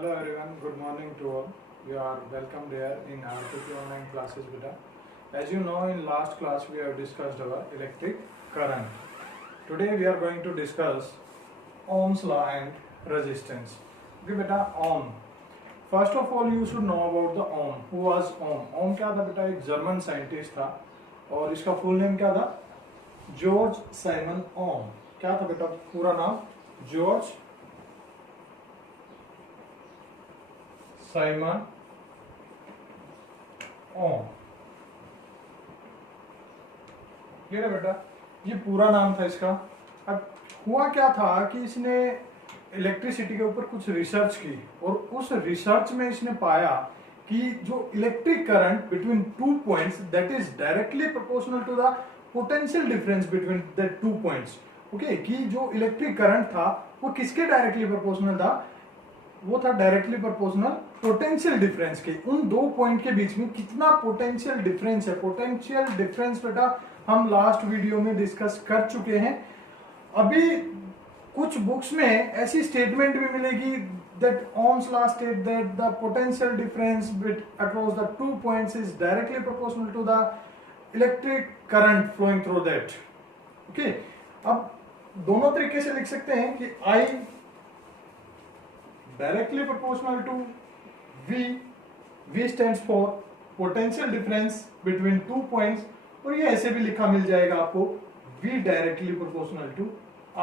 Hello everyone, good morning to all. You are welcome there in RTP online classes beta. As you know, in last class we have discussed our electric current. Today we are going to discuss Ohm's law and resistance. Okay beta, Ohm. First of all you should know about the Ohm. Who was Ohm? Ohm क्या था बेटा? एक German scientist था और इसका full name क्या था? George Simon ओम. क्या था बेटा पूरा नाम? जॉर्ज साइमन ओम. ये रहा बेटा, ये पूरा नाम था इसका. अब हुआ क्या था कि इसने इलेक्ट्रिसिटी के ऊपर कुछ रिसर्च की और उस रिसर्च में इसने पाया कि जो electric current between two points that is directly proportional to the potential difference between the two points. Okay, कि जो इलेक्ट्रिक करंट था वो किसके डायरेक्टली प्रोपोर्शनल था? वो था डायरेक्टली प्रोपोर्शनल पोटेंशियल डिफरेंस के. उन दो पॉइंट के बीच में कितना पोटेंशियल डिफरेंस है. पोटेंशियल डिफरेंस बेटा हम लास्ट वीडियो में डिस्कस कर चुके हैं. अभी कुछ बुक्स में ऐसी स्टेटमेंट भी मिलेगी that Ohm's law state that the potential difference across the 2 points is directly proportional to the electric current flowing through that. Okay, अब दोनों तरीके से लिख सकते हैं कि I directly proportional to V. V stands for potential difference between two points. और ये ऐसे भी लिखा मिल जाएगा आपको V directly proportional to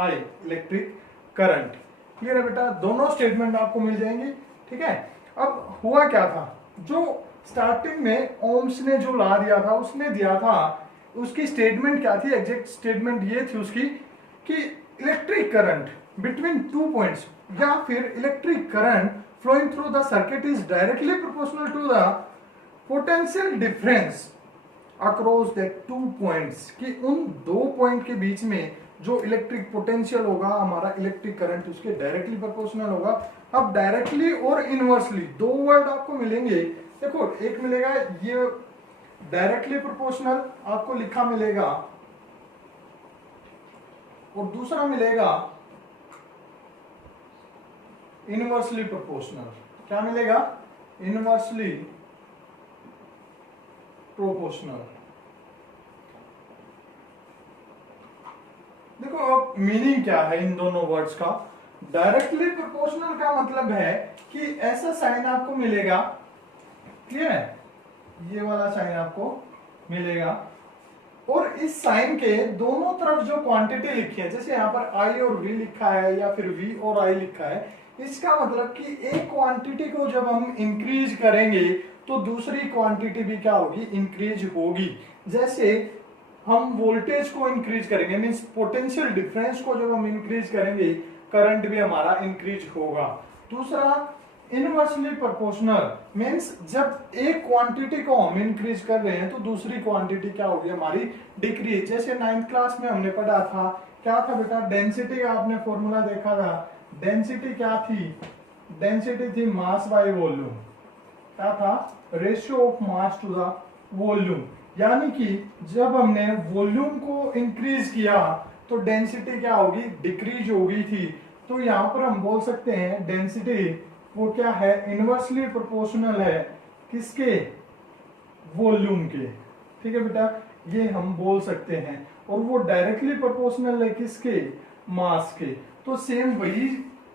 I electric current. Clear है बेटा? दोनों स्टेटमेंट आपको मिल जाएंगी. ठीक है. अब हुआ क्या था, जो स्टार्टिंग में ओम्स ने जो ला दिया था उसने दिया था, उसकी स्टेटमेंट क्या थी? एग्जैक्ट स्टेटमेंट ये थी उसकी कि electric current between two points या फिर electric current flowing through the circuit is directly proportional to the potential difference across the two points. कि उन दो पॉइंट के बीच में जो इलेक्ट्रिक पोटेंशियल होगा हमारा इलेक्ट्रिक करंट उसके डायरेक्टली प्रोपोर्शनल होगा. अब डायरेक्टली और इनवर्सली दो वर्ड आपको मिलेंगे. देखो, एक मिलेगा ये डायरेक्टली प्रोपोर्शनल आपको लिखा मिलेगा और दूसरा मिलेगा इनवर्सली प्रोपोर्शनल. क्या मिलेगा? Inversely proportional. देखो अब मीनिंग क्या है इन दोनों वर्ड्स का. डायरेक्टली प्रोपोर्शनल का मतलब है कि ऐसा साइन आपको मिलेगा. क्लियर है? ये वाला साइन आपको मिलेगा और इस साइन के दोनों तरफ जो क्वांटिटी लिखी है, जैसे यहाँ पर आई और वी लिखा है या फिर वी और आई लिखा है, इसका मतलब कि एक क्वांटिटी को जब हम इंक्रीज करेंगे तो दूसरी क्वांटिटी भी क्या होगी? इंक्रीज होगी. जैसे हम वोल्टेज को इंक्रीज करेंगे, मींस पोटेंशियल डिफरेंस को जब हम इंक्रीज करेंगे करंट भी हमारा इंक्रीज होगा. दूसरा इनवर्सली प्रोपोर्शनल मींस जब एक क्वांटिटी को हम इंक्रीज कर रहे हैं तो दूसरी क्वांटिटी क्या होगी? हमारी डिक्रीज. जैसे 9th क्लास में हमने पढ़ा था, क्या था बेटा? डेंसिटी का आपने फॉर्मूला देखा था. डेंसिटी क्या थी? डेंसिटी थी मास बाय वॉल्यूम. क्या था? Ratio of mass to the volume. यानी कि जब हमने वॉल्यूम को इंक्रीज किया तो डेंसिटी क्या होगी? डिक्रीज हो गई थी. तो यहां पर हम बोल सकते हैं डेंसिटी वो क्या है? इनवर्सली प्रोपोर्शनल है. किसके? वॉल्यूम के. ठीक है बेटा, ये हम बोल सकते हैं. और वो डायरेक्टली प्रोपोर्शनल है किसके? मास के. तो सेम वही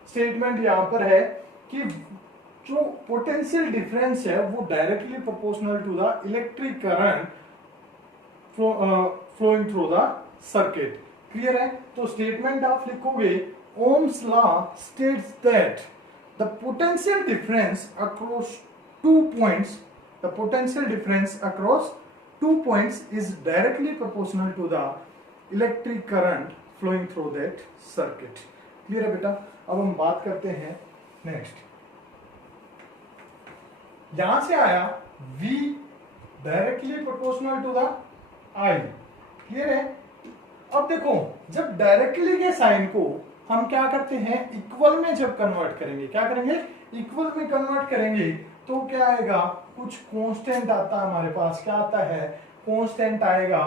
स्टेटमेंट यहां पर है कि जो पोटेंशियल डिफरेंस है वो directly proportional to the electric current flowing through the circuit. Clear है? तो स्टेटमेंट आप लिखोगे Ohm's law states that the potential difference across two points, the potential difference across two points is directly proportional to the electric current flowing through that circuit. Clear है बेटा? अब हम बात करते हैं नेक्स्ट. यहां से आया V directly proportional to the I. Clear है? अब देखो, जब डायरेक्टली के साइन को हम क्या करते हैं? इक्वल में जब कन्वर्ट करेंगे, क्या करेंगे? इक्वल में कन्वर्ट करेंगे तो क्या आएगा? कुछ कांस्टेंट आता है हमारे पास. क्या आता है? कांस्टेंट आएगा.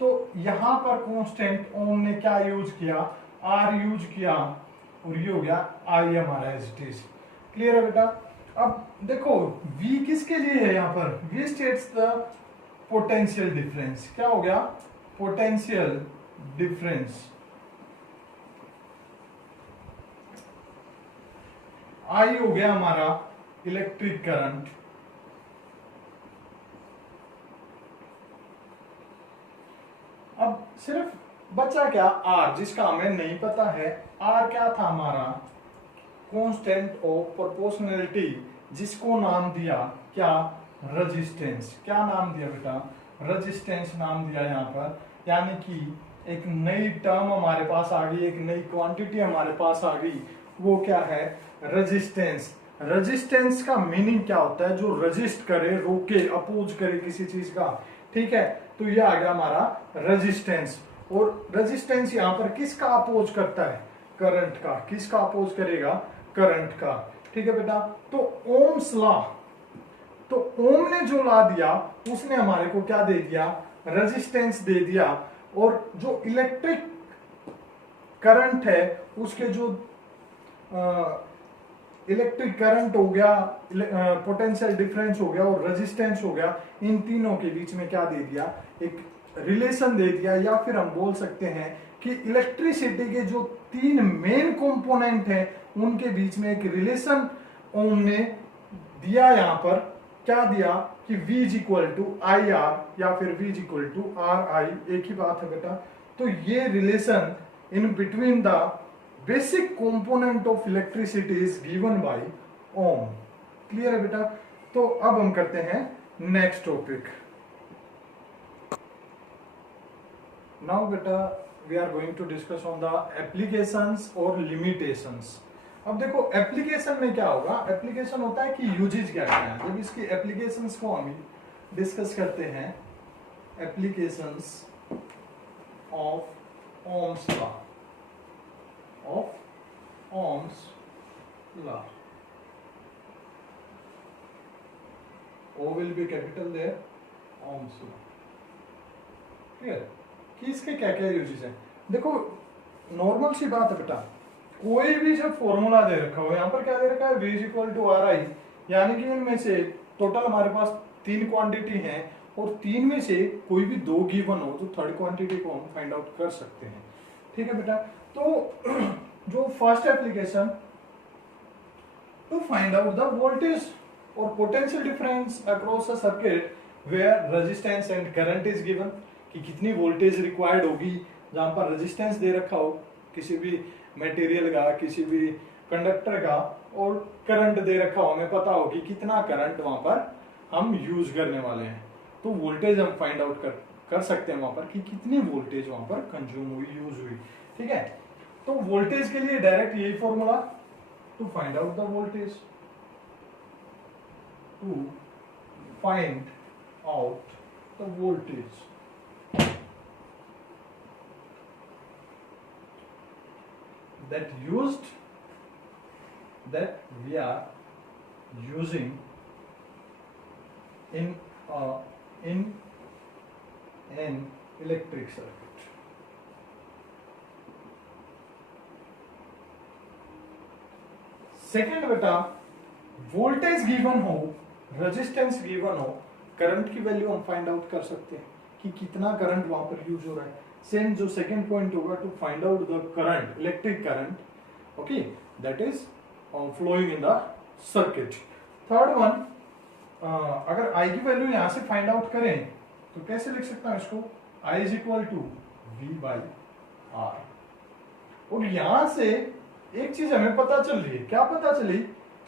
तो यहां पर कांस्टेंट ओम ने क्या यूज किया? R यूज किया और ये हो गया I हमारा एज इट इज. क्लियर है बेटा। अब देखो V किसके लिए है, यहाँ पर V states the potential difference. क्या हो गया, पोटेंशियल डिफरेंस। I हो गया हमारा इलेक्ट्रिक करंट, अब सिर्फ बचा क्या R, जिसका हमें नहीं पता है। R क्या था हमारा, कांस्टेंट ऑफ प्रोपोर्शनैलिटी, जिसको नाम दिया क्या, रेजिस्टेंस। क्या नाम दिया बेटा, रेजिस्टेंस नाम दिया यहाँ पर। यानी कि एक नई टर्म हमारे पास आ गई, एक नई क्वांटिटी हमारे पास आ गई, वो क्या है, रेजिस्टेंस। रेजिस्टेंस का मीनिंग क्या होता है, जो रेजिस्ट करे, रोके, अपोज करे किसी चीज का, ठीक है। तो ये आ गया हमारा रेजिस्टेंस। और रेजिस्टेंस यहाँ पर किसका अपोज करता है, करंट का। किसका अपोज करेगा, करंट का, ठीक है बेटा। तो ओम्स लॉ, तो ओम ने जो लॉ दिया उसने हमारे को क्या दे दिया, रेजिस्टेंस दे दिया। और जो इलेक्ट्रिक करंट है उसके जो इलेक्ट्रिक करंट हो गया, पोटेंशियल डिफरेंस हो गया और रेजिस्टेंस हो गया, इन तीनों के बीच में क्या दे दिया, एक रिलेशन दे दिया। या फिर हम बोल सकते हैं कि इलेक्ट्रिसिटी के जो तीन मेन कंपोनेंट हैं उनके बीच में एक रिलेशन ओम ने दिया। यहां पर क्या दिया कि V is equal to I R या फिर V is equal to R I, एक ही बात है बेटा। तो ये relation in between the basic component of electricity is given by Ohm. Clear है बेटा। तो अब हम करते हैं नेक्स्ट टॉपिक। नाउ बेटा we are going to discuss on the applications और लिमिटेशंस। अब देखो एप्लीकेशन में क्या होगा, एप्लीकेशन होता है कि यूजेज क्या है। जब इसकी एप्लीकेशंस को हम डिस्कस करते हैं, applications of Ohm's law, of Ohm's law, O will be capital there, Ohm's law. Clear कि इसके क्या क्या यूजेस हैं। देखो नॉर्मल सी बात है बेटा, कोई भी जब फॉर्मूला दे रखा हो, यहाँ पर क्या दे रखा है, V is equal to R I, यानी कि इनमें से टोटल हमारे पास तीन क्वांटिटी हैं और तीन में से कोई भी दो गिवन हो तो थर्ड क्वांटिटी को हम फाइंड आउट कर सकते हैं, ठीक है बेटा। तो जो first application, to find out the voltage और potential difference across a circuit where resistance and current is given, कि कितनी वोल्टेज रिक्वायर्ड होगी जहां पर रेजिस्टेंस दे रखा हो किसी भी मटेरियल का, किसी भी कंडक्टर का, और करंट दे रखा हो, हमें पता हो कि कितना करंट वहां पर हम यूज करने वाले हैं। तो वोल्टेज हम फाइंड आउट कर सकते हैं वहां पर कि कितनी वोल्टेज वहां पर कंज्यूम हुई, यूज हुई, ठीक है। तो वोल्टेज के लिए डायरेक्ट यही formula, to find out the voltage, to find out the voltage that we are using in an electric circuit. Second बेटा, वोल्टेज गिवन हो, रेजिस्टेंस गिवन हो, करंट की वैल्यू हम फाइंड आउट कर सकते हैं कि कितना करंट वहां पर यूज हो रहा है। सेम जो सेकंड पॉइंट होगा, to find out the current, electric current, okay, that is flowing in the circuit. Third one, अगर I की वैल्यू यहां से फाइंड आउट करें तो कैसे लिख सकता हूं इसको, I is equal to V by R। और यहां से एक चीज हमें पता चल रही है, क्या पता चली,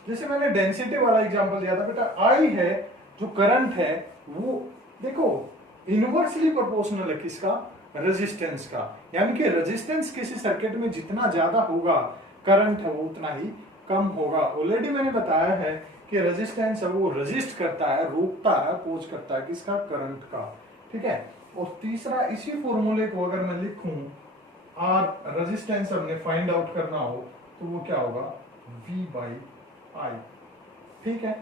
जैसे मैंने डेंसिटी वाला एग्जांपल दिया था बेटा, I है जो करंट है वो देखो इनवर्सली प्रोपोर्शनल है किसका, रेजिस्टेंस का। यानी कि रेजिस्टेंस किसी सर्किट में जितना ज्यादा होगा, करंट है वो उतना ही कम होगा। ऑलरेडी मैंने बताया है कि रेजिस्टेंस है वो रेजिस्ट करता है, रोकता है, अपोज करता है किसका, करंट का, ठीक है। और तीसरा, इसी फॉर्मूले को अगर मैं लिखूं, आर रेजिस्टेंस हमने फाइंड आउट करना हो तो वो क्या होगा, V बाई आई, ठीक है।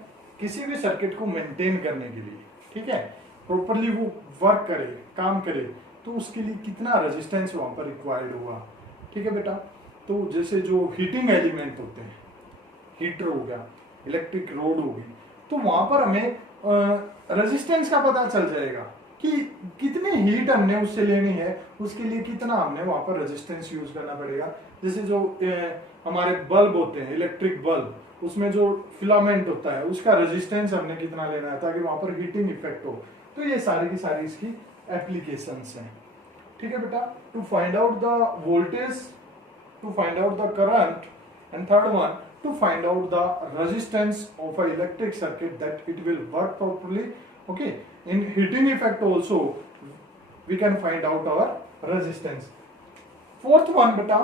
किसी भी सर्किट को मेंटेन करने के लिए, ठीक है, प्रॉपरली वो वर्क करे, काम करे, तो उसके लिए कितना रेजिस्टेंस वहां पर रिक्वायर्ड हुआ, ठीक है बेटा। तो जैसे जो हीटिंग एलिमेंट होते हैं, हीटर हो गया, इलेक्ट्रिक रोड होगी, तो वहां पर हमें रेजिस्टेंस का पता चल जाएगा कि कितनी हीट हमने उससे लेनी है, उसके लिए कितना हमने वहां पर रेजिस्टेंस यूज करना पड़ेगा। जैसे जो हमारे बल्ब होते हैं, इलेक्ट्रिक बल्ब, उसमें जो फिलामेंट होता है उसका रेजिस्टेंस हमने कितना लेना है ताकि वहां पर हीटिंग इफेक्ट हो। तो ये सारी की सारी इसकी एप्लीकेशंस हैं। ठीक है बेटा, to find out the voltage, to find out the current, and third one to find out the resistance of a electric circuit that it will work properly. Okay, in heating effect also we can find out our resistance. Fourth one बेटा,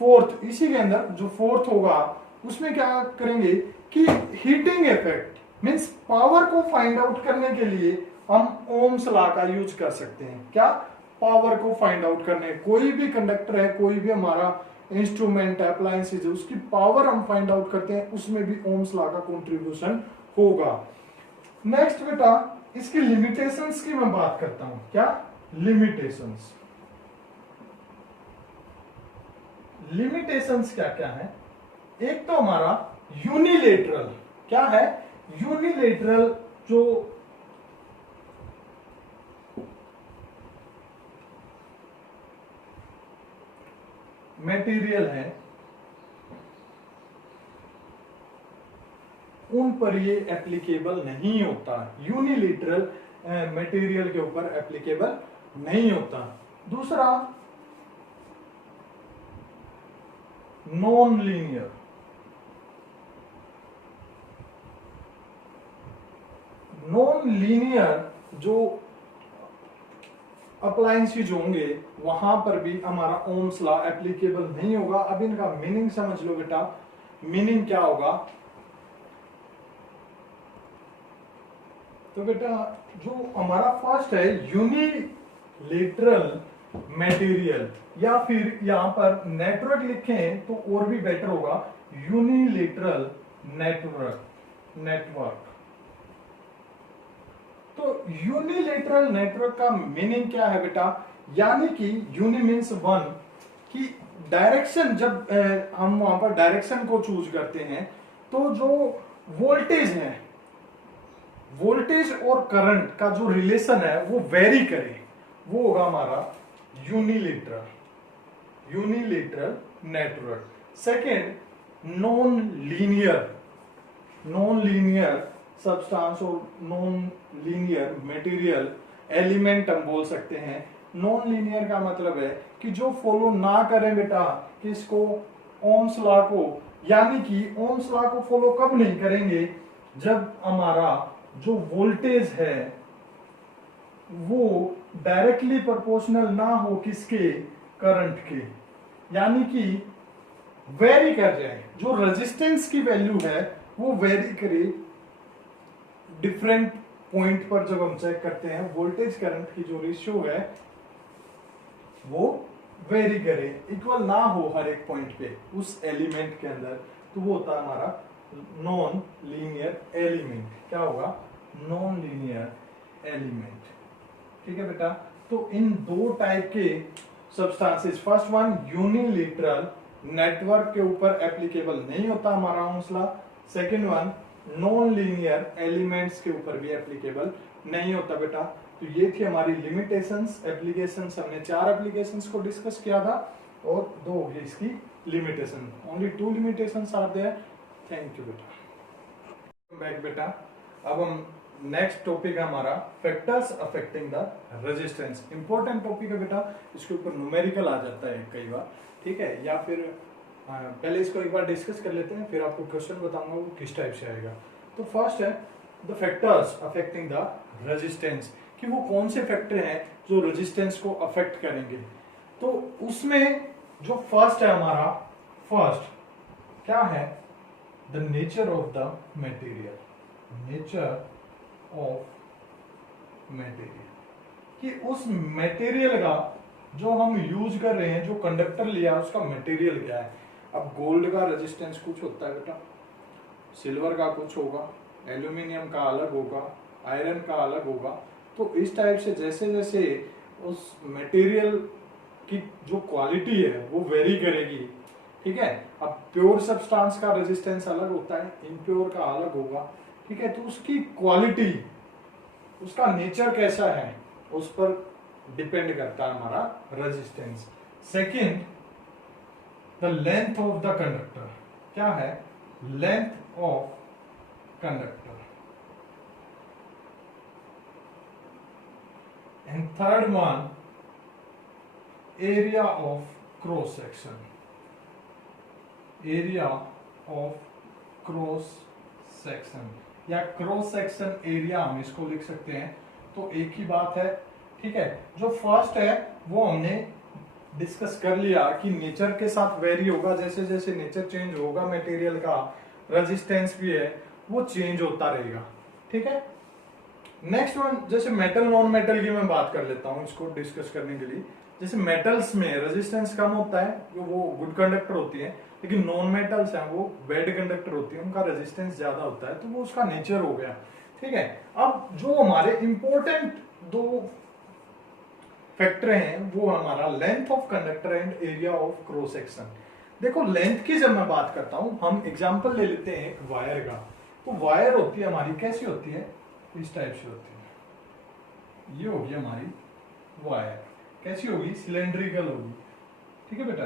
fourth इसी के अंदर जो fourth होगा उसमें क्या करेंगे कि हीटिंग इफेक्ट मींस पावर को फाइंड आउट करने के लिए हम ओम्स लॉ का यूज कर सकते हैं। क्या? पावर को फाइंड आउट करने, कोई भी कंडक्टर है, कोई भी हमारा इंस्ट्रूमेंट है, अप्लायंसेज है, उसकी पावर हम फाइंड आउट करते हैं, उसमें भी ओम्स लॉ का कंट्रीब्यूशन होगा। नेक्स्ट बेटा, इसकी लिमिटेशंस की मैं बात करता हूं। क्या लिमिटेशंस? लिमिटेशंस क्या क्या है? एक तो हमारा यूनिलेटरल, क्या है? यूनिलेटरल जो मटेरियल है उन पर ये एप्लीकेबल नहीं होता। यूनिलेटरल मटेरियल के ऊपर एप्लीकेबल नहीं होता। दूसरा नॉन लीनियर, नॉन लीनियर जो अप्लायंसेज होंगे वहां पर भी हमारा ओम्स लॉ एप्लीकेबल नहीं होगा। अब इनका मीनिंग समझ लो बेटा। मीनिंग क्या होगा? तो बेटा जो हमारा फर्स्ट है यूनिलेटरल मटेरियल, या फिर यहां पर नेटवर्क लिखें तो और भी बेटर होगा, यूनिलेटरल नेटवर्क। तो यूनिलेटरल नेटवर्क का मीनिंग क्या है बेटा? यानी कि यूनि मीन्स वन, कि डायरेक्शन, जब हम वहां पर डायरेक्शन को चूज करते हैं तो जो वोल्टेज है, वोल्टेज और करंट का जो रिलेशन है वो वेरी करे, वो होगा हमारा unilateral network. Second non linear substance और नॉन लीनियर मटेरियल एलिमेंट हम बोल सकते हैं। नॉन लीनियर का मतलब है कि जो फॉलो ना करें बेटा किसको? ओम्स लॉ को। यानी कि ओम्स लॉ को फॉलो कब नहीं करेंगे? जब हमारा जो वोल्टेज है वो डायरेक्टली प्रोपोर्शनल ना हो किसके? करंट के। यानी कि वेरी कर जाए, जो रेजिस्टेंस की वैल्यू है वो वेरी करे डिफरेंट पॉइंट पर। जब हम चेक करते हैं वोल्टेज करंट की जो रेशियो है वो वेरी करे, इक्वल ना हो हर एक पॉइंट पे उस एलिमेंट के अंदर, तो वो होता है हमारा नॉन लीनियर एलिमेंट। क्या होगा? Non linear element. ठीक है बेटा, तो इन दो टाइप के substances, first one unilateral network के ऊपर एप्लीकेबल नहीं होता हमारा Ohm's law. Second one non linear elements के ऊपर भी एप्लीकेबल नहीं होता बेटा। तो ये थी हमारी लिमिटेशंस। एप्लीकेशंस हमने 4 एप्लीकेशंस को डिस्कस किया था और 2 होगी इसकी limitation. Only 2 limitations are there. Thank you बेटा। बैक बेटा, अब हम नेक्स्ट टॉपिक है हमारा factors affecting the resistance. Important topic है बेटा, इसके ऊपर न्यूमेरिकल आ जाता है कई बार। ठीक है, या फिर पहले इसको एक बार डिस्कस कर लेते हैं, फिर आपको क्वेश्चन बताऊंगा वो किस टाइप से आएगा। तो फर्स्ट है the factors affecting the resistance, कि वो कौन से फैक्टर हैं जो रेजिस्टेंस को अफेक्ट करेंगे। तो उसमें जो फर्स्ट है हमारा, फर्स्ट क्या है? The nature of the material. Nature of material, कि उस मटेरियल का जो हम यूज कर रहे हैं, जो कंडक्टर लिया उसका मटेरियल क्या है। अब गोल्ड का रेजिस्टेंस कुछ होता है बेटा, सिल्वर का कुछ होगा, एल्यूमिनियम का अलग होगा, आयरन का अलग होगा। तो इस टाइप से जैसे जैसे उस मटेरियल की जो क्वालिटी है वो वेरी करेगी, ठीक है। अब प्योर सब्सटेंस का रेजिस्टेंस अलग होता है, इम्प्योर का अलग होगा, ठीक है। तो उसकी क्वालिटी, उसका नेचर कैसा है, उस पर डिपेंड करता है हमारा resistance. Second, the length of the conductor, क्या है, length of conductor. And third one, area of cross section, area of cross section या क्रॉस सेक्शन एरिया हम इसको लिख सकते हैं। तो एक ही बात है, ठीक है। जो फर्स्ट है वो हमने डिस्कस कर लिया कि नेचर के साथ वेरी होगा, जैसे जैसे नेचर चेंज होगा मटेरियल का, रेजिस्टेंस भी है वो चेंज होता रहेगा, ठीक है। नेक्स्ट वन, जैसे मेटल नॉन मेटल की मैं बात कर लेता हूं इसको डिस्कस करने के लिए। जैसे मेटल्स में रेजिस्टेंस कम होता है, जो वो गुड कंडक्टर होती है, लेकिन नॉन मेटल्स हैं वो बैड कंडक्टर होती है, उनका रेजिस्टेंस ज्यादा होता है, तो वो उसका नेचर हो गया, ठीक है। अब जो हमारे इंपॉर्टेंट दो फैक्टर हैं वो हमारा length of conductor and area of cross section. देखो लेंथ की जब मैं बात करता हूं, हम एग्जांपल ले लेते हैं एक वायर का। तो वायर होती है हमारी, कैसी होती है, इस टाइप से होती है। ये होगी हमारी वायर, कैसी होगी, सिलेंड्रिकल होगी, ठीक है बेटा।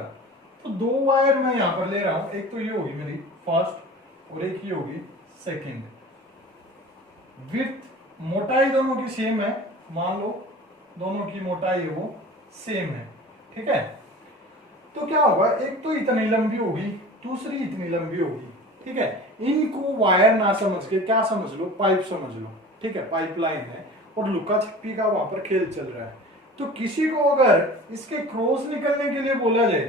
तो दो वायर मैं यहां पर ले रहा हूं, एक तो ये होगी मेरी फर्स्ट और एक ये होगी सेकंड। विड्थ, मोटाई दोनों की सेम है, मान लो दोनों की मोटाई है वो सेम है, ठीक है। तो क्या होगा, एक तो इतनी लंबी होगी, दूसरी इतनी लंबी होगी, ठीक है। इनको वायर ना समझ के क्या समझ लो, पाइप समझ लो, ठीक है। पाइपलाइन है और लुका छिपी का वहां पर खेल चल रहा है। तो किसी को अगर इसके क्रॉस निकलने के लिए बोला जाए,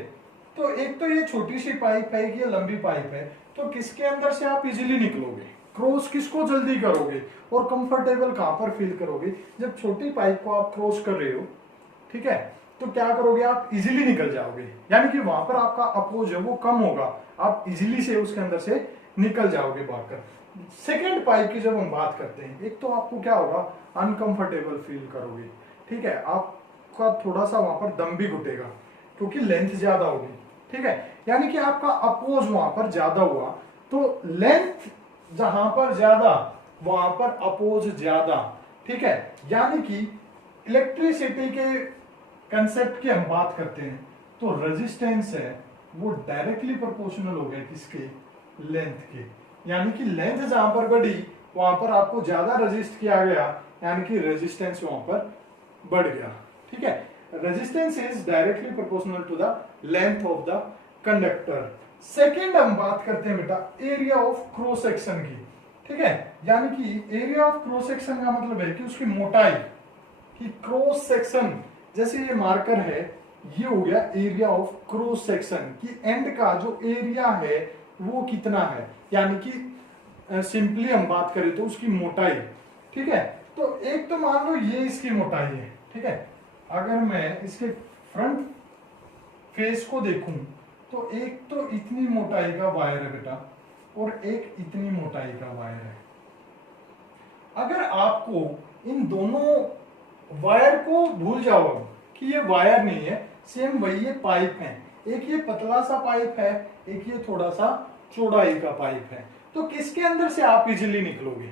तो एक तो ये छोटी सी पाइप है कि ये लंबी पाइप है, तो किसके अंदर से आप इजीली निकलोगे, क्रॉस किसको जल्दी करोगे और कंफर्टेबल कहां पर फील करोगे, जब छोटी पाइप को आप क्रॉस कर रहे हो, ठीक है। तो क्या करोगे, आप इजीली निकल जाओगे, यानी कि वहां पर आपका अपोज है वो कम होगा, आप इजीली से उसके अंदर से निकल जाओगे भागकर। सेकेंड पाइप की जब हम बात करते हैं, एक तो आपको क्या होगा, अनकंफर्टेबल फील करोगे, ठीक है। आपका थोड़ा सा वहां पर दम भी घुटेगा क्योंकि लेंथ ज्यादा होगी, ठीक है। यानी कि आपका अपोज वहां पर ज्यादा हुआ, तो लेंथ जहां पर ज्यादा वहां पर अपोज ज्यादा, ठीक है। यानी कि इलेक्ट्रिसिटी के कंसेप्ट की हम बात करते हैं, तो रेजिस्टेंस है वो डायरेक्टली प्रोपोर्शनल हो गया किसके, लेंथ के। यानी कि लेंथ जहां पर बढ़ी वहां पर आपको ज्यादा रेजिस्ट किया गया, यानी कि रेजिस्टेंस वहां पर बढ़ गया, ठीक है। Resistance is directly proportional to the length of the conductor. Second हम बात करते हैं बेटा एरिया ऑफ क्रॉस सेक्शन की, ठीक है। यानी कि एरिया ऑफ क्रॉस सेक्शन का मतलब है कि उसकी मोटाई, कि क्रॉस सेक्शन, जैसे ये मार्कर है, ये हो गया एरिया ऑफ क्रॉस सेक्शन, की एंड का जो एरिया है वो कितना है, यानी कि सिंपली हम बात करें तो उसकी मोटाई, ठीक है। तो एक तो मान लो ये इसकी मोटाई है, ठीक है। अगर मैं इसके फ्रंट फेस को देखूं तो एक तो इतनी मोटाई का वायर है बेटा और एक इतनी मोटाई का वायर है। अगर आपको इन दोनों वायर को भूल जाओ कि ये वायर नहीं है, सेम वही ये पाइप है, एक ये पतला सा पाइप है, एक ये थोड़ा सा चौड़ाई का पाइप है, तो किसके अंदर से आप इजीली निकलोगे,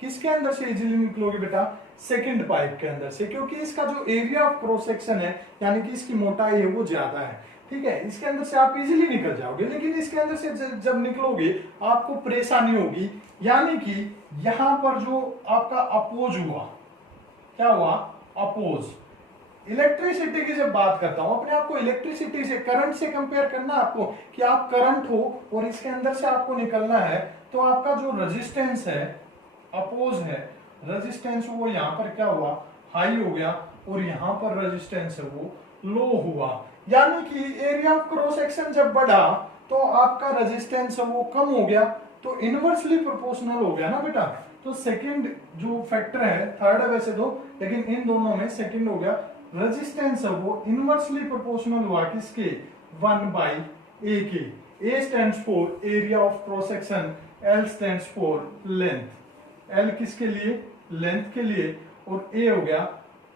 किसके अंदर से इजीली निकलोगे बेटा, सेकंड पाइप के अंदर से, क्योंकि इसका जो एरिया ऑफ क्रॉस सेक्शन है, यानी कि इसकी मोटाई है वो ज्यादा है, ठीक है। इसके अंदर से आप इजीली निकल जाओगे, लेकिन इसके अंदर से जब निकलोगे आपको परेशानी होगी, यानी कि यहां पर जो आपका अपोज हुआ, क्या हुआ, अपोज। इलेक्ट्रिसिटी की जब बात करता हूं, अपने आप को इलेक्ट्रिसिटी से, करंट से कंपेयर करना आपको, कि आप करंट हो और इसके अंदर से आपको निकलना है, तो आपका जो रेजिस्टेंस है, अपोज है, रेजिस्टेंस वो यहां पर क्या हुआ, हाई हो गया, और यहां पर रेजिस्टेंस है वो लो हुआ। यानी कि एरिया ऑफ क्रॉस सेक्शन जब बढ़ा तो आपका रेजिस्टेंस है वो कम हो गया, तो इनवर्सली प्रोपोर्शनल हो गया ना बेटा। तो सेकंड जो फैक्टर है, थर्ड है वैसे दो, लेकिन इन दोनों में सेकंड हो गया, रेजिस्टेंस है वो इनवर्सली प्रोपोर्शनल हुआ किसके, 1/a के। A stands for area of cross section, L stands for length, L किसके लिए, लेंथ के लिए, और A हो गया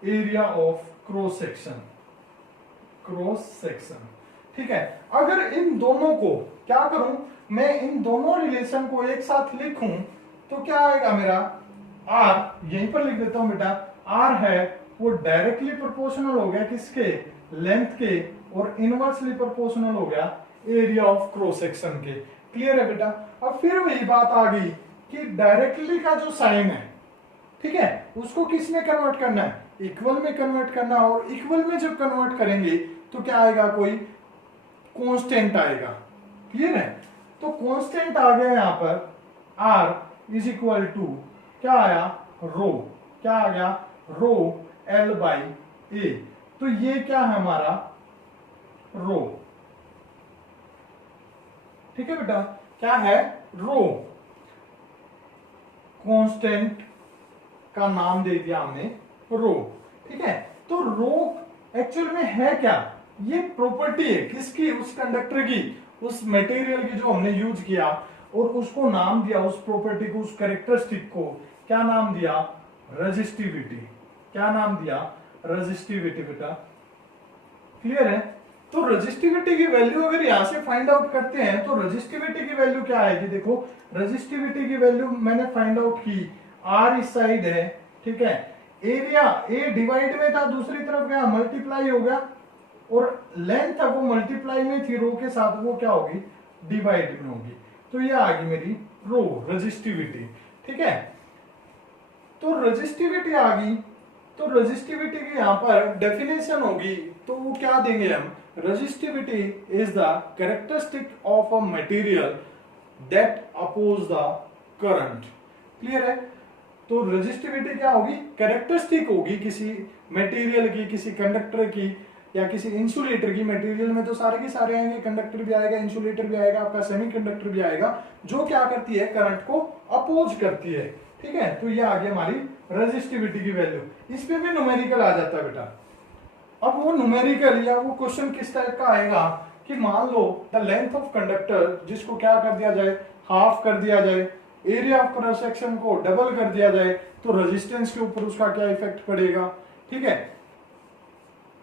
area of cross section, cross section, ठीक है। अगर इन दोनों को क्या करूं, मैं इन दोनों रिलेशन को एक साथ लिखूं तो क्या आएगा मेरा आर, यहीं पर लिख देता हूं बेटा, आर है वो डायरेक्टली प्रोपोर्शनल हो गया किसके, लेंथ के, और इनवर्सली प्रोपोर्शनल हो गया एरिया ऑफ क्रॉस सेक्शन के। क्लियर है बेटा। अब फिर वही बात आ गई कि डायरेक्टली का जो साइन है, ठीक है, उसको किस में कन्वर्ट करना है, इक्वल में कन्वर्ट करना, और इक्वल में जब कन्वर्ट करेंगे तो क्या आएगा, कोई कांस्टेंट आएगा। क्लियर है। तो कांस्टेंट आ गया यहां पर r इज इक्वल टू क्या आया, रो, क्या आ गया, रो L बाई ए। तो ये क्या है हमारा रो, ठीक है बेटा, क्या है रो, कांस्टेंट का नाम दे दिया हमने रो। ठीक है। तो रो एक्चुअल में है क्या, ये प्रॉपर्टी है किसकी, उस कंडक्टर की, उस मटेरियल की जो हमने यूज किया, और उसको नाम दिया, उस प्रॉपर्टी को, उस कैरेक्टरिस्टिक को क्या नाम दिया, रेजिस्टिविटी। क्या नाम दिया, रेजिस्टिविटी बेटा। क्लियर है। तो रेजिस्टिविटी की वैल्यू अगर यहां से फाइंड आउट करते हैं तो रेजिस्टिविटी की वैल्यू क्या आएगी, देखो रेजिस्टिविटी की वैल्यू मैंने फाइंड आउट की, आर इस साइड है, ठीक है, एरिया ए डिवाइड में था, दूसरी तरफ गया मल्टीप्लाई हो गया, और लेंथ था वो मल्टीप्लाई में थी रो के साथ, वो क्या होगी, डिवाइड में होगी। तो ये आ गई मेरी रो, रेजिस्टिविटी। ठीक है। तो रेजिस्टिविटी आ गई, तो रेजिस्टिविटी की यहां पर डेफिनेशन होगी, तो वो क्या देंगे हम, resistivity is the characteristic of a material that oppose the current. Clear है। तो रेजिस्टिविटी क्या होगी, कैरेक्टरिस्टिक होगी किसी मटेरियल की, किसी कंडक्टर की, या किसी इंसुलेटर की। मटेरियल में तो सारे के सारे आएंगे, कंडक्टर भी आएगा, इंसुलेटर भी आएगा, आपका सेमीकंडक्टर भी आएगा, जो क्या करती है, करंट को अपोज करती है। ठीक है। तो ये आ गई हमारी रेजिस्टिविटी की वैल्यू। इस पे भी न्यूमेरिकल आ जाता है बेटा। अब वो न्यूमेरिकल या वो क्वेश्चन किस टाइप का आएगा कि मान लो द लेंथ ऑफ कंडक्टर, जिसको क्या कर दिया जाए, हाफ कर दिया जाए, एरिया ऑफ क्रॉस सेक्शन को डबल कर दिया जाए, तो रेजिस्टेंस के ऊपर उसका क्या इफेक्ट पड़ेगा। ठीक है।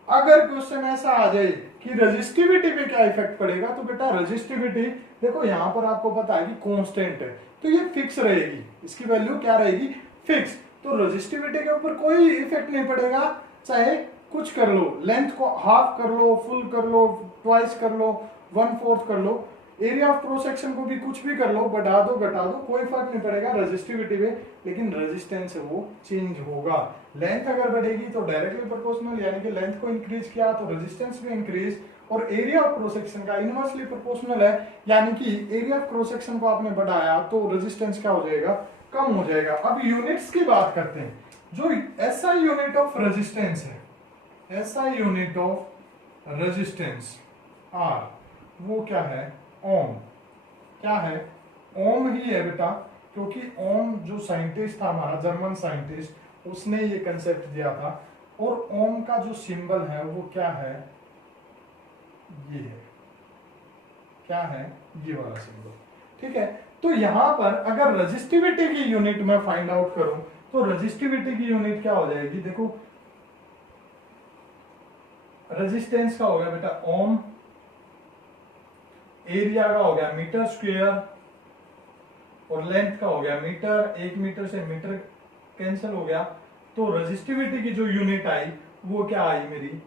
अगर क्वेश्चन ऐसा आ जाए कि रेजिस्टिविटी पे क्या इफेक्ट पड़ेगा, तो बेटा रेजिस्टिविटी देखो यहां पर आपको पता है कि कांस्टेंट है, तो ये फिक्स रहेगी, इसकी वैल्यू क्या रहेगी, फिक्स। तो रेजिस्टिविटी के ऊपर कोई इफेक्ट नहीं पड़ेगा, चाहे कुछ कर लो, लेंथ को हाफ कर लो, फुल कर लो, ट्वाइस कर लो, 1/4 कर लो, एरिया ऑफ क्रॉस सेक्शन को भी कुछ भी कर लो, बढ़ा दो घटा दो, कोई फर्क नहीं पड़ेगा रेजिस्टिविटी में, लेकिन रेजिस्टेंस है वो चेंज होगा। लेंथ अगर बढ़ेगी तो डायरेक्टली प्रोपोर्शनल, यानी कि लेंथ को इंक्रीज किया तो रेजिस्टेंस भी इंक्रीज, और एरिया ऑफ क्रॉस सेक्शन का इनवर्सली प्रोपोर्शनल है, यानी कि एरिया ऑफ क्रॉस सेक्शन को आपने बढ़ाया तो रेजिस्टेंस क्या हो जाएगा, कम हो जाएगा। अब यूनिट्स की बात करते हैं। जो ऐसा यूनिट ऑफ रेजिस्टेंस है, ऐसा यूनिट ऑफ रेजिस्टेंस आर, वो क्या है, ओम। क्या है, ओम ही है बेटा, क्योंकि ओम जो साइंटिस्ट था हमारा, जर्मन साइंटिस्ट, उसने ये कंसेप्ट दिया था। और ओम का जो सिंबल है वो क्या है, ये है, क्या है, ये वाला सिंबल। ठीक है। तो यहां पर अगर रेजिस्टिविटी की यूनिट में फाइंड आउट करूं तो रेजिस्टिविटी की यूनिट क्या हो जाएगी, देखो रेजिस्टेंस का हो गया बेटा ओम, एरिया का हो गया मीटर स्क्वायर, और लेंथ का हो गया मीटर, 1 मीटर से मीटर कैंसिल हो गया, तो रेजिस्टिविटी की जो यूनिट आई वो क्या आई मेरी,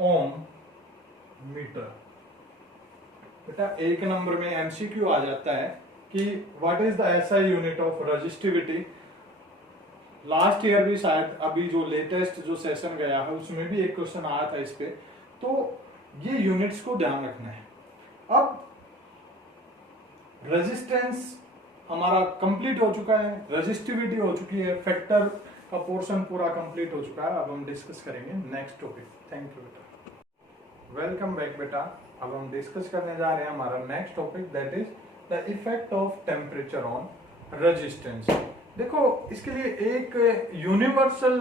ओम मीटर। बेटा 1 नंबर में एमसीक्यू आ जाता है कि what is the SI unit of resistivity. Last year भी शायद, अभी जो लेटेस्ट जो सेशन गया है उसमें भी एक क्वेश्चन आया था इस पे, तो ये यूनिट्स को ध्यान रखना है। अब रेजिस्टेंस हमारा कंप्लीट हो चुका है, रेजिस्टिविटी हो चुकी है, फैक्टर का पोर्शन पूरा कंप्लीट हो चुका है। अब हम डिस्कस करेंगे नेक्स्ट टॉपिक। थैंक यू बेटा। वेलकम बैक बेटा। अब हम डिस्कस करने जा रहे हैं हमारा next topic, that is the effect of temperature on resistance. देखो इसके लिए एक यूनिवर्सल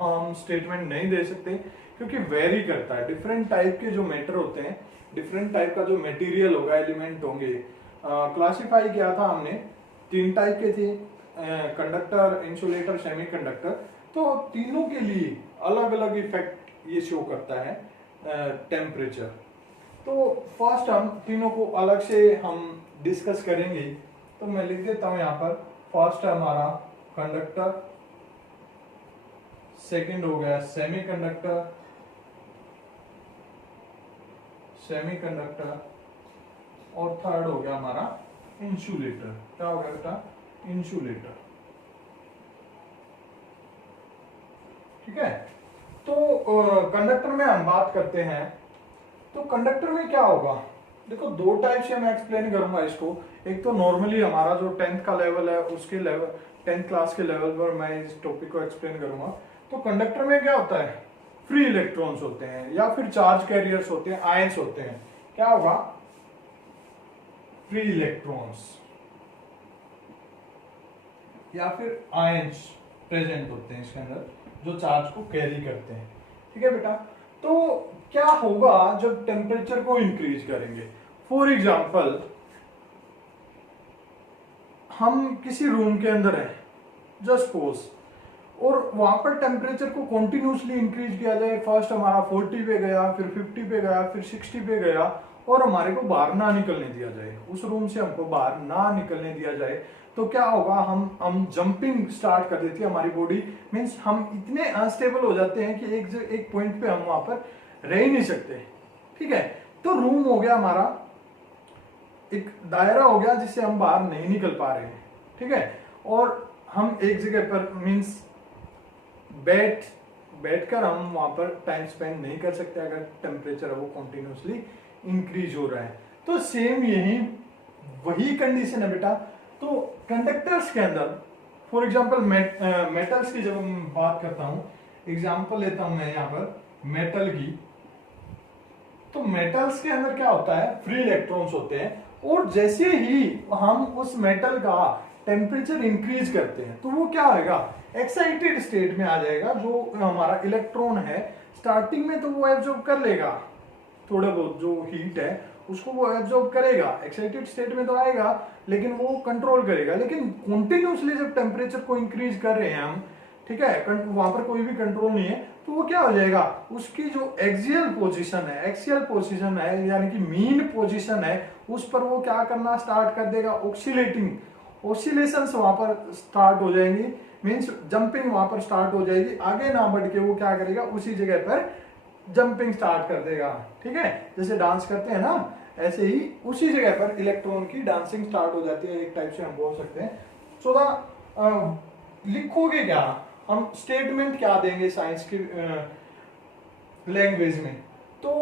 हम स्टेटमेंट नहीं दे सकते, क्योंकि वेरी करता है, डिफरेंट टाइप के जो मैटर होते हैं, डिफरेंट टाइप का जो मटेरियल होगा, एलिमेंट होंगे। क्लासिफाई किया था हमने, 3 टाइप के थे, कंडक्टर, इंसुलेटर, सेमीकंडक्टर। तो तीनों के लिए अलग अलग इफेक्ट ये शो करता है। टेम्परेचर। तो फर्स्ट हम तीनों को अलग से हम डिस्कस करेंगे। तो मैं लिख देता हूं यहाँ पर, फर्स्ट है हमारा कंडक्टर, सेकंड हो गया सेमीकंडक्टर, और थर्ड हो गया हमारा इंसुलेटर। क्या हो गया बेटा? इंसुलेटर। ठीक है। तो कंडक्टर में हम बात करते हैं, तो कंडक्टर में क्या होगा, देखो दो टाइप से मैं एक्सप्लेन करूंगा इसको। एक तो नॉर्मली हमारा जो 10th का लेवल है, उसके लेवल 10th क्लास के लेवल पर मैं इस टॉपिक को एक्सप्लेन करूंगा। तो कंडक्टर में क्या होता है, फ्री इलेक्ट्रॉन्स होते हैं या फिर चार्ज कैरियर्स होते हैं, आयंस होते हैं। क्या होगा? फ्री इलेक्ट्रॉन्स या फिर आयंस प्रेजेंट होते हैं इसके अंदर, जो चार्ज को कैरी करते हैं। ठीक है बेटा। तो क्या होगा जब टेम्परेचर को इंक्रीज करेंगे? फॉर एग्जाम्पल, हम किसी रूम के अंदर हैं, जस्ट सपोज, और वहां पर टेम्परेचर को कंटिन्यूसली इंक्रीज किया जाए। फर्स्ट हमारा 40 पे गया, फिर 50 पे गया, फिर 60 पे गया, और हमारे को बाहर ना निकलने दिया जाए, उस रूम से हमको बाहर ना निकलने दिया जाए, तो क्या होगा? हम जंपिंग स्टार्ट कर देती है हमारी बॉडी। मींस हम इतने अनस्टेबल हो जाते हैं कि एक पॉइंट पे हम वहां पर रह ही नहीं सकते। ठीक है। तो रूम हो गया हमारा एक दायरा हो गया जिससे हम बाहर नहीं निकल पा रहे हैं। ठीक है। और हम एक जगह पर मींस बैठकर हम वहां पर टाइम स्पेंड नहीं कर सकते अगर टेम्परेचर है वो कंटिन्यूसली इंक्रीज हो रहा है। तो सेम यही वही कंडीशन है बेटा। तो कंडक्टर्स के अंदर फॉर एग्जांपल मेटल्स की जब मैं बात करता हूं, एग्जांपल लेता हूं मैं यहाँ पर मेटल की। तो मेटल्स के अंदर क्या होता है? फ्री इलेक्ट्रॉन्स होते हैं, और जैसे ही हम उस मेटल का टेम्परेचर इंक्रीज करते हैं तो वो क्या होगा? एक्साइटेड स्टेट में आ जाएगा। जो हमारा इलेक्ट्रॉन है स्टार्टिंग में तो वो एब्जॉर्ब कर लेगा, थोड़ा बहुत जो हीट है उसको वो एब्जॉर्ब करेगा, एक्साइटेड स्टेट में तो आएगा, लेकिन वो कंट्रोल करेगा। लेकिन कंटिन्यूसली जब टेम्परेचर को इंक्रीज कर रहे हैं हम, ठीक है, वहां पर कोई भी कंट्रोल नहीं है, तो वो क्या हो जाएगा? उसकी जो एक्सियल पोजीशन है यानी कि मीन पोजीशन है, उस पर वो क्या करना स्टार्ट कर देगा? ऑसिलेशंस वहां पर स्टार्ट हो जाएंगी, मींस जंपिंग वहां पर स्टार्ट हो जाएगी। आगे ना बढ़ के वो क्या करेगा? उसी जगह पर जंपिंग स्टार्ट कर देगा। ठीक है। जैसे डांस करते हैं ना, ऐसे ही उसी जगह पर इलेक्ट्रॉन की डांसिंग स्टार्ट हो जाती है, एक टाइप से हम बोल सकते हैं। सो लिखोगे क्या? हम स्टेटमेंट क्या देंगे साइंस की लैंग्वेज में? तो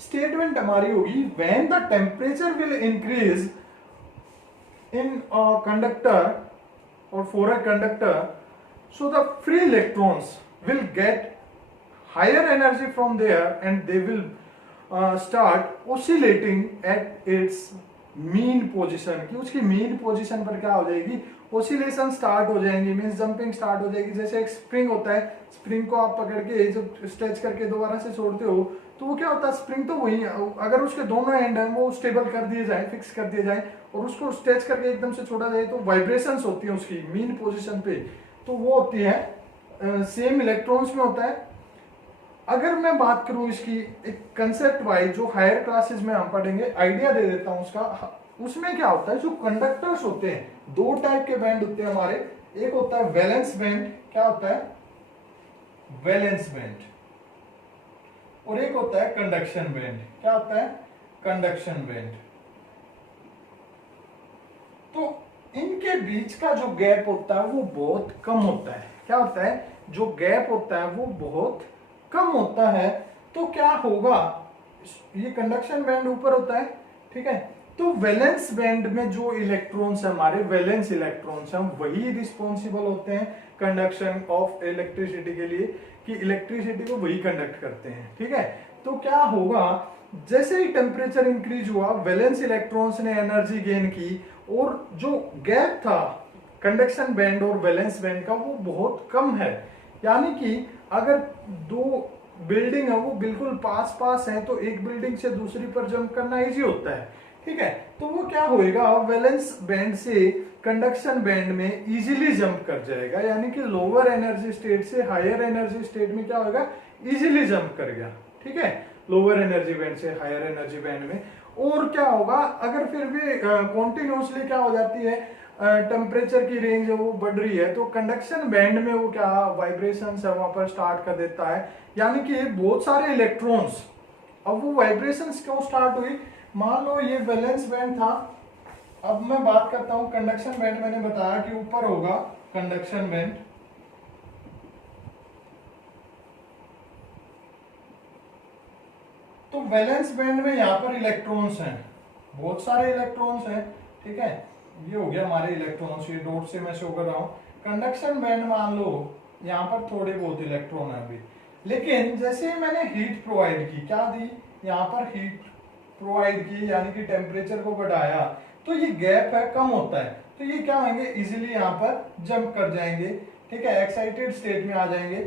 स्टेटमेंट हमारी होगी when the temperature will increase in conductor or for a conductor, so the free electrons will get higher energy from there and they will start oscillating at its mean position। कि उसकी mean position पर क्या हो जाएगी? oscillation start हो जाएंगी, means jumping start हो जाएगी। जैसे एक स्प्रिंग होता है, स्प्रिंग को आप पकड़ के जब स्ट्रेच करके दोबारा से छोड़ते हो तो वो क्या होता है? स्प्रिंग तो वही है, अगर उसके दोनों एंड हैं वो स्टेबल कर दिए जाए, फिक्स कर दिए जाए, और उसको स्ट्रेच करके एकदम से छोड़ा जाए तो वाइब्रेशंस होती है उसकी मीन पोजीशन पे, तो वो होती है। सेम इलेक्ट्रॉन्स में होता है। अगर मैं बात करूं इसकी एक कंसेप्ट वाइज, जो हायर क्लासेस में हम पढ़ेंगे, आइडिया दे देता हूं उसका। उसमें क्या होता है? जो कंडक्टर्स होते हैं, दो टाइप के बैंड होते हैं हमारे। एक होता है वैलेंस बैंड। क्या होता है? Valence band. और एक होता है कंडक्शन बैंड। क्या होता है? Conduction band. तो इनके बीच का जो गैप होता है वो बहुत कम होता है। क्या होता है? जो गैप होता है वो बहुत कम होता है। तो क्या होगा? ये कंडक्शन बैंड ऊपर होता है, ठीक है। तो वैलेंस बैंड में जो इलेक्ट्रॉन्स है हमारे, वैलेंस इलेक्ट्रॉन्स हैं, वही रिस्पॉन्सिबल होते हैं कंडक्शन ऑफ इलेक्ट्रिसिटी के लिए, कि इलेक्ट्रिसिटी को वही कंडक्ट करते हैं। ठीक है। तो क्या होगा? जैसे ही टेम्परेचर इंक्रीज हुआ, वैलेंस इलेक्ट्रॉन्स ने एनर्जी गेन की, और जो गैप था कंडक्शन बैंड और वैलेंस बैंड का वो बहुत कम है। यानी कि अगर दो बिल्डिंग है वो बिल्कुल पास पास है तो एक बिल्डिंग से दूसरी पर जंप करना इजी होता है। ठीक है। तो वो क्या होएगा? वैलेंस बैंड से कंडक्शन बैंड में इजीली जंप कर जाएगा, यानी कि लोअर एनर्जी स्टेट से हायर एनर्जी स्टेट में क्या होगा? इजीली जंप कर गया। ठीक है, लोअर एनर्जी बैंड से हायर एनर्जी बैंड में। और क्या होगा, अगर फिर भी कॉन्टिन्यूसली क्या हो जाती है, टेम्परेचर की रेंज वो बढ़ रही है, तो कंडक्शन बैंड में वो क्या वाइब्रेशन है वहां पर स्टार्ट कर देता है, यानी कि बहुत सारे इलेक्ट्रॉन्स, अब वो वाइब्रेशंस क्यों स्टार्ट हुई, मान लो ये वैलेंस बैंड था, अब मैं बात करता हूं कंडक्शन बैंड, मैंने बताया कि ऊपर होगा कंडक्शन बैंड, तो वैलेंस बैंड में यहां पर इलेक्ट्रॉन्स हैं, बहुत सारे इलेक्ट्रॉन्स हैं, ठीक है, ये हो गया हमारे इलेक्ट्रॉन्स, ये डॉट से मैं शो कर रहा हूं। कंडक्शन बैंड मान लो यहां पर थोड़े बहुत इलेक्ट्रॉन है अभी, लेकिन जैसे ही मैंने हीट प्रोवाइड की, क्या दी, यहां पर हीट प्रोवाइड की, यानी कि टेम्परेचर को बढ़ाया, तो ये गैप है कम होता है, तो ये क्या होंगे, इजिली यहाँ पर जंप कर जाएंगे, ठीक है, एक्साइटेड स्टेट में आ जाएंगे,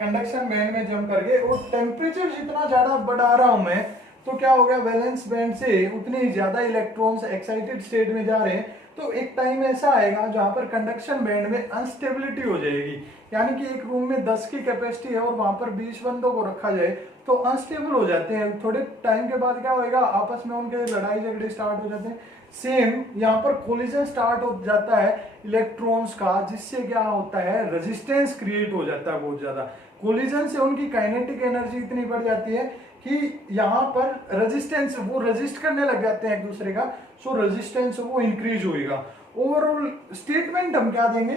कंडक्शन बैंड में जंप करके, और टेम्परेचर जितना ज्यादा बढ़ा रहा हूं मैं, तो क्या हो गया, वैलेंस बैंड से उतने ही ज्यादा इलेक्ट्रॉन्स एक्साइटेड स्टेट में जा रहे हैं, तो एक टाइम ऐसा आएगा जहां पर कंडक्शन बैंड में अनस्टेबिलिटी हो जाएगी, यानी कि एक रूम में 10 की कैपेसिटी है और वहां पर 20 बंदों को रखा जाए तो अनस्टेबल हो जाते हैं, थोड़े टाइम के बाद क्या होएगा, आपस में उनके लड़ाई झगड़े स्टार्ट हो जाते हैं। सेम यहाँ पर कोलिजन स्टार्ट हो जाता है इलेक्ट्रॉन्स का, जिससे क्या होता है, रेजिस्टेंस क्रिएट हो जाता है बहुत ज्यादा, कोलिजन से उनकी काइनेटिक एनर्जी इतनी बढ़ जाती है कि यहाँ पर रेजिस्टेंस, वो रेजिस्ट करने लग जाते हैं एक दूसरे का, सो रेजिस्टेंस वो इंक्रीज होएगा। ओवरऑल स्टेटमेंट हम क्या देंगे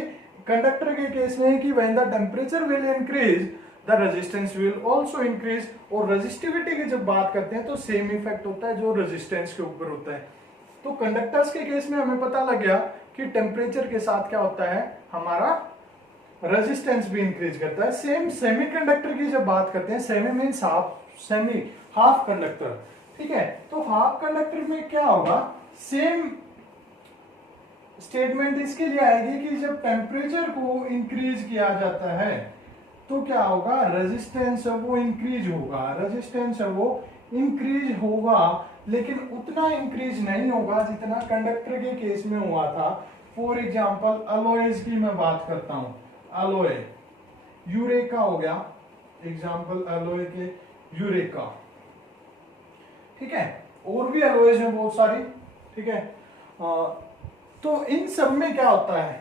कंडक्टर के केस में कि when the temperature will increase the resistance will also increase, और रेजिस्टिविटी की जब बात करते हैं तो सेम इफेक्ट होता है जो रेजिस्टेंस के ऊपर होता है। तो कंडक्टर्स के केस में हमें पता लग गया कि टेम्परेचर के साथ क्या होता है, हमारा रेजिस्टेंस भी इंक्रीज करता है। सेम सेमीकंडक्टर की जब बात करते हैं, semi means half, semi half conductor, ठीक है, तो हाफ कंडक्टर में क्या होगा, सेम स्टेटमेंट इसके लिए आएगी कि जब टेम्परेचर को इंक्रीज किया जाता है तो क्या होगा, रेजिस्टेंस है वो इंक्रीज होगा, रेजिस्टेंस है वो इंक्रीज होगा, लेकिन उतना इंक्रीज नहीं होगा जितना कंडक्टर के केस में हुआ था। फॉर एग्जांपल अलॉयज की मैं बात करता हूं, अलॉय यूरेका हो गया एग्जांपल, अलॉय के यूरेका, ठीक है, और भी अलॉयज हैं बहुत सारी, ठीक है, तो इन सब में क्या होता है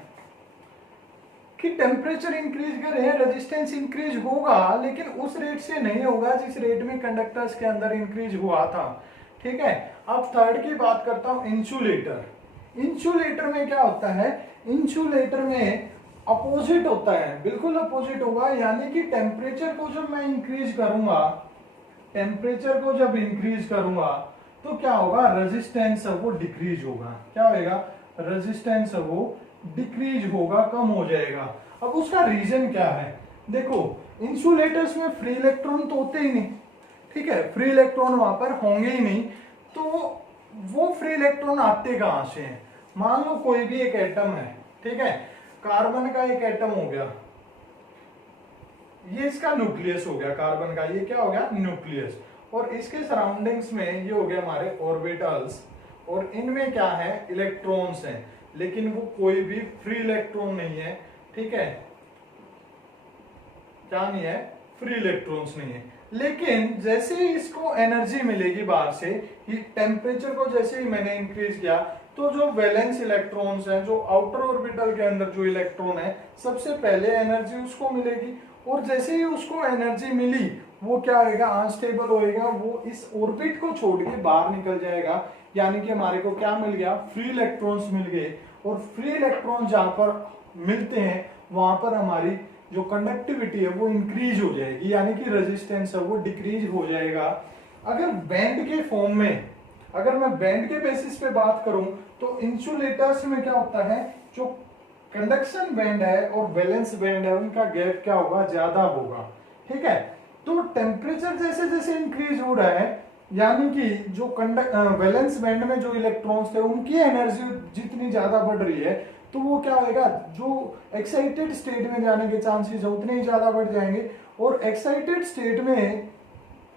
कि टेम्परेचर इंक्रीज कर रहे हैं, रेजिस्टेंस इंक्रीज होगा, लेकिन उस रेट से नहीं होगा जिस रेट में कंडक्टर्स के अंदर इंक्रीज हुआ था, ठीक है। अब थर्ड की बात करता हूं, इंसुलेटर। इंसुलेटर में क्या होता है, इंसुलेटर में अपोजिट होता है, बिल्कुल अपोजिट होगा, यानी कि टेम्परेचर को जब मैं इंक्रीज करूंगा, टेम्परेचर को जब इंक्रीज करूंगा तो क्या होगा, रेजिस्टेंस है वो डिक्रीज होगा, क्या होगा, रेजिस्टेंस है वो डिक्रीज होगा, कम हो जाएगा। अब उसका रीजन क्या है, देखो इंसुलेटर्स में फ्री इलेक्ट्रॉन तो होते ही नहीं, ठीक है, फ्री इलेक्ट्रॉन वहां पर होंगे ही नहीं, तो वो फ्री इलेक्ट्रॉन आते कहां से हैं, मान लो कोई भी एक एटम है, ठीक है, कार्बन का एक एटम हो गया, ये इसका न्यूक्लियस हो गया, कार्बन का ये क्या हो गया, न्यूक्लियस, और इसके सराउंडिंग्स में ये हो गया हमारे ऑर्बिटल्स, और इनमें क्या है, इलेक्ट्रॉन्स हैं, लेकिन वो कोई भी फ्री इलेक्ट्रॉन नहीं है, ठीक है, क्या नहीं है, फ्री इलेक्ट्रॉन्स नहीं है। लेकिन जैसे ही इसको एनर्जी मिलेगी बाहर से, टेम्परेचर को जैसे ही मैंने इंक्रीज किया, तो जो वैलेंस इलेक्ट्रॉन्स हैं, जो आउटर ऑर्बिटल के अंदर जो इलेक्ट्रॉन है, सबसे पहले एनर्जी उसको मिलेगी, और जैसे ही उसको एनर्जी मिली वो क्या होगा, अनस्टेबल होएगा, वो इस ऑर्बिट को छोड़ के बाहर निकल जाएगा, यानी कि हमारे को क्या मिल गया, फ्री इलेक्ट्रॉन्स मिल गए, और फ्री इलेक्ट्रॉन जहां पर मिलते हैं वहां पर हमारी जो कंडक्टिविटी है वो इंक्रीज हो जाएगी, यानी कि रेजिस्टेंस है वो डिक्रीज हो जाएगा। अगर बैंड के फॉर्म में, अगर मैं बैंड के बेसिस पे बात करूं तो इंसुलेटर्स में क्या होता है, जो कंडक्शन बैंड है और वैलेंस बैंड है उनका गैप क्या होगा, ज्यादा होगा, ठीक है। तो टेम्परेचर जैसे जैसे इंक्रीज हो रहा है, यानी कि जो वैलेंस बैंड में जो इलेक्ट्रॉन्स थे उनकी एनर्जी जितनी ज्यादा बढ़ रही है, तो वो क्या होगा, जो एक्साइटेड स्टेट में जाने के चांसेस है उतने ही ज्यादा बढ़ जाएंगे, और एक्साइटेड स्टेट में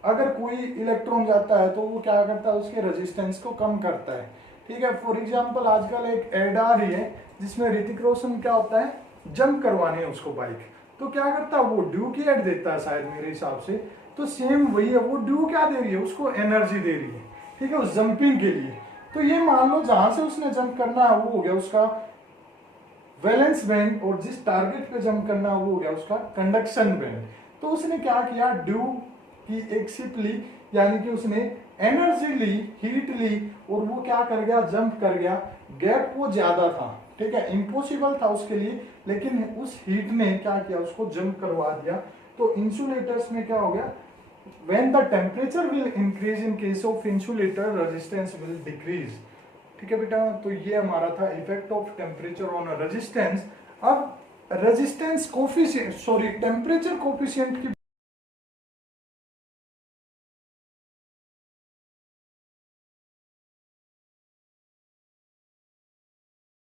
अगर कोई इलेक्ट्रॉन जाता है तो वो क्या करता है, उसके रेजिस्टेंस को कम करता है, ठीक है। फॉर एग्जांपल आजकल एक एड आ रही है जिसमें ऋतिक रोशन क्या होता है, जंप करवानी है उसको बाइक, तो क्या करता है वो ड्यू की एड देता है शायद मेरे हिसाब से। तो सेम वही है, वो ड्यू क्या दे रही है उसको, एनर्जी दे रही है, ठीक है, उस जंपिंग के लिए। तो ये मान लो जहां से उसने जंप करना है वो हो गया उसका वैलेंस बैंड, और जिस टारगेट पे जंप करना है वो हो गया उसका कंडक्शन बैंड। तो उसने क्या किया, ड्यू की एक शिप ली, यानी कि उसने एनर्जी ली, हीट ली, और वो क्या कर गया, जंप कर गया। गैप वो ज्यादा था, ठीक है, इम्पॉसिबल था उसके लिए, लेकिन उस हीट ने क्या किया, उसको जंप करवा दिया। तो इंसुलेटर्स में क्या हो गया, when the temperature will increase in case of insulator resistance will decrease। ठीक है बेटा, तो ये हमारा था effect of temperature on resistance. अब resistance coefficient, sorry temperature coefficient की